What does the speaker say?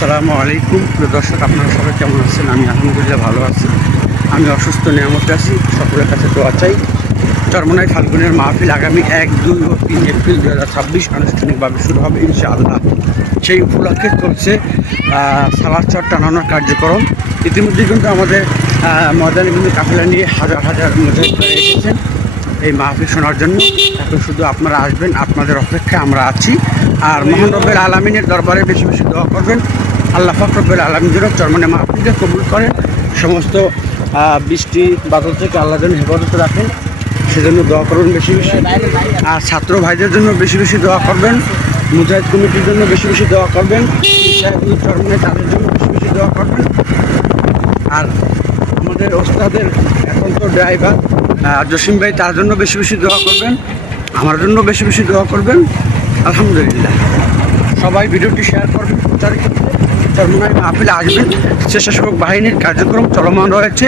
আসসালামু আলাইকুম প্রিয় দর্শক, আপনারা সবাই কেমন আছেন? আমি আলহামদুলিল্লাহ ভালো আছি। আমি অসুস্থ নিয়ামতে আছি। সকলের কাছে দোয়া চাই। চরমনাই ফাল্গুনের মাহফিল আগামী 1, 2 ও 3 এপ্রিল 2026 আনুষ্ঠানিকভাবে শুরু হবে ইনশাআল্লাহ। সেই উপলক্ষে চলছে সালাদ চট টানানোর কার্যক্রম। ইতিমধ্যে কিন্তু আমাদের ময়দানে কিন্তু কাফেলা নিয়ে হাজার হাজার মুজাহিদ এসেছেন এই মাহফিল শোনার জন্য। এখন শুধু আপনারা আসবেন, আপনাদের অপেক্ষায় আমরা আছি। আর মহান রব্বুল আলামিনের দরবারে বেশি বেশি দোয়া করবেন। আল্লাহ পাক রব্বুল আলামিন যেন চরমনাই মাহফিলকে কবুল করেন, সমস্ত বৃষ্টি বাদল থেকে আল্লাহ যেন হেফাজতে রাখেন, সেজন্য দোয়া করবেন বেশি বেশি। আর ছাত্র ভাইদের জন্য বেশি বেশি দোয়া করবেন, মুজাহিদ কমিটির জন্য বেশি বেশি দোয়া করবেন, চরমনাই তাদের জন্য বেশি বেশি দোয়া করবেন। আর আমাদের ওস্তাদের এখন তো ড্রাইভার জসিম ভাই, তার জন্য বেশি বেশি দোয়া করবেন, আমার জন্য বেশি বেশি দোয়া করবেন। আলহামদুলিল্লাহ, সবাই ভিডিওটি শেয়ার করবেন, প্রচার করবেন। চরমনাই মাহফিলে আসবেন। স্বেচ্ছাসেবক বাহিনীর কার্যক্রম চলমান রয়েছে।